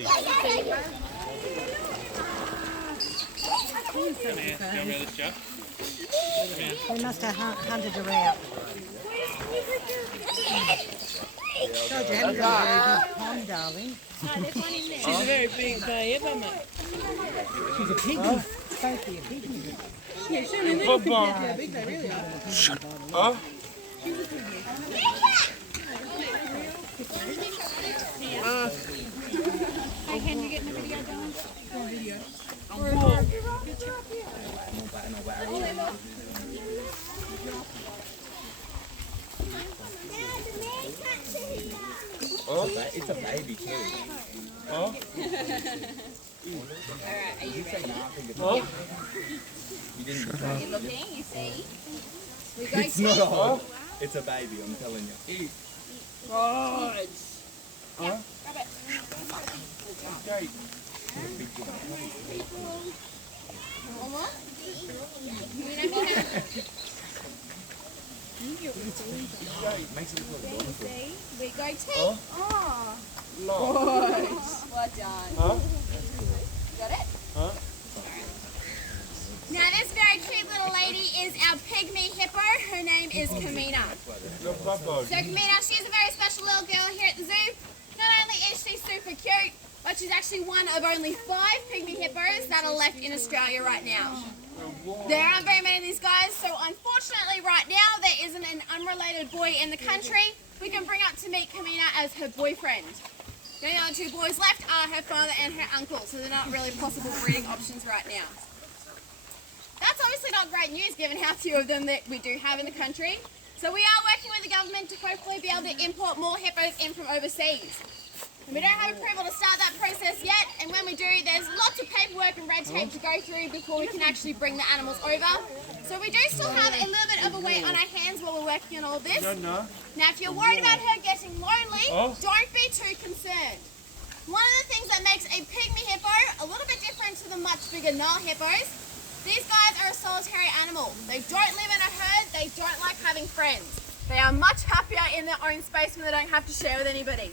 We must have hunted her out. God, you haven't got a very good pond, darling. She's a very big ever, mate. She's a pygmy. Supposed to be a pygmy. Yeah, she's only a little pig. How big they really are. Huh? Hey, can you get in the video going? Video. It's a baby too. Huh? Alright, are you ready? Huh? You didn't. You're looking, you see? We go It's not a hole. It's a baby, I'm telling you. Right. Huh? Grab it. Okay. One more? Makes it look like a dinosaur. We go two. Huh? Oh, No. well done. Huh? Got it? Huh? Now this very cute little lady is our pygmy hippo. Her name is Kamina. Your papa. So Kamina, she's a very special little girl here at the zoo. Not only is she super cute, but she's actually one of only 5 pygmy hippos that are left in Australia right now. There aren't very many of these guys, so unfortunately right now there isn't an unrelated boy in the country we can bring up to meet Kamina as her boyfriend. The only other 2 boys left are her father and her uncle, so they're not really possible breeding options right now. That's obviously not great news given how few of them that we do have in the country. So we are working with the government to hopefully be able to import more hippos in from overseas. And we don't have approval to start that process yet, and when we do, there's lots of paperwork and red tape to go through before we can actually bring the animals over. So we do still have a little bit of a weight on our hands while we're working on all this. No. Now if you're worried about her getting lonely, don't be too concerned. One of the things that makes a pygmy hippo a little bit different to the much bigger Nile hippos, these guys are a solitary animal. They don't live in a herd, they don't like having friends. They are much happier in their own space when they don't have to share with anybody.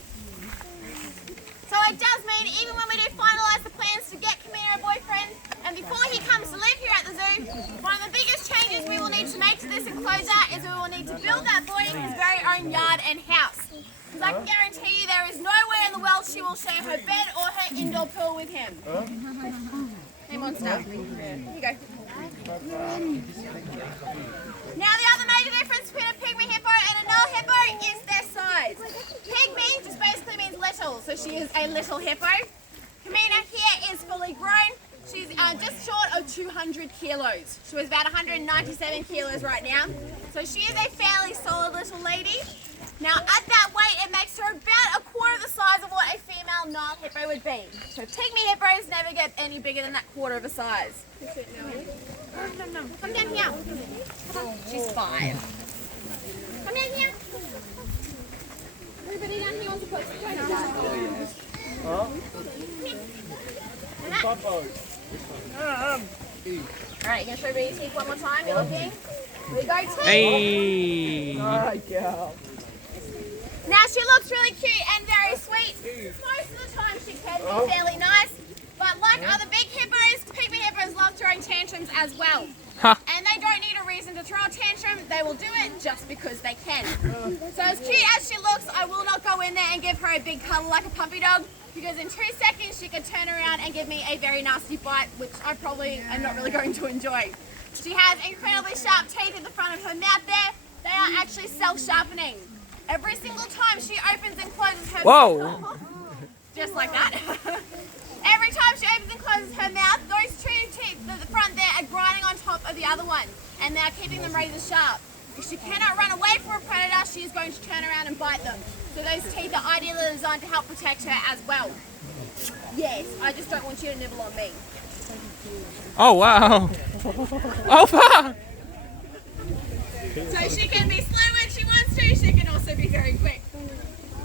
So it does mean even when we do finalise the plans to get Kamina a boyfriend, and before he comes to live here at the zoo, one of the biggest changes we will need to make to this enclosure is we will need to build that boy his very own yard and house. Because I can guarantee you there is nowhere in the world she will share her bed or her indoor pool with him. Hey monster. Here you go. Now the other major difference between a pygmy hippo and a Nile hippo is their size. Pygmy just basically means little, so she is a little hippo. Kamina here is fully grown. She's just short of 200 kilos. She was about 197 kilos right now. So she is a fairly solid little lady. Now at that weight it makes her about 1/4 the size of what a female Nile hippo would be. So pygmy hippos never get any bigger than that 1/4 of a size. No. Come down here. Come on. She's 5. Come down here. Everybody down here wants to put some toes down. Huh? And that. Papa. Alright, you're going to show me your teeth one more time. You're looking. We go teeth. Hey. Alright, girl. Now she looks really cute and very sweet. Most of the time she can be fairly nice, but like other big hippos, pygmy hippos love throwing tantrums as well. And they don't need a reason to throw a tantrum, they will do it just because they can. So as cute as she looks, I will not go in there and give her a big cuddle like a puppy dog, because in 2 seconds she could turn around and give me a very nasty bite, which I probably am not really going to enjoy. She has incredibly sharp teeth in the front of her mouth there. They are actually self-sharpening. Every single time she opens and closes her mouth, just like that. Every time she opens and closes her mouth, those 2 teeth at the front there are grinding on top of the other one, and they're keeping them razor sharp. If she cannot run away from a predator, she is going to turn around and bite them. So those teeth are ideally designed to help protect her as well. Yes, I just don't want you to nibble on me. Oh wow. Oh fuck. So she can be slow when she wants to, she can also be very quick.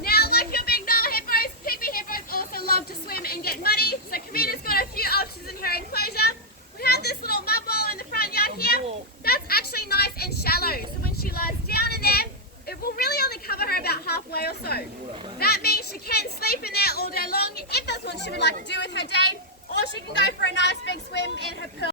Now, like your big Nile hippos, pygmy hippos also love to swim and get muddy, so Kamina's got a few options in her enclosure. We have this little mud bowl in the front yard here. That's actually nice and shallow, so when she lies down in there, it will really only cover her about halfway or so. That means she can sleep in there all day long if that's what she would like to do with her day, or she can go for a nice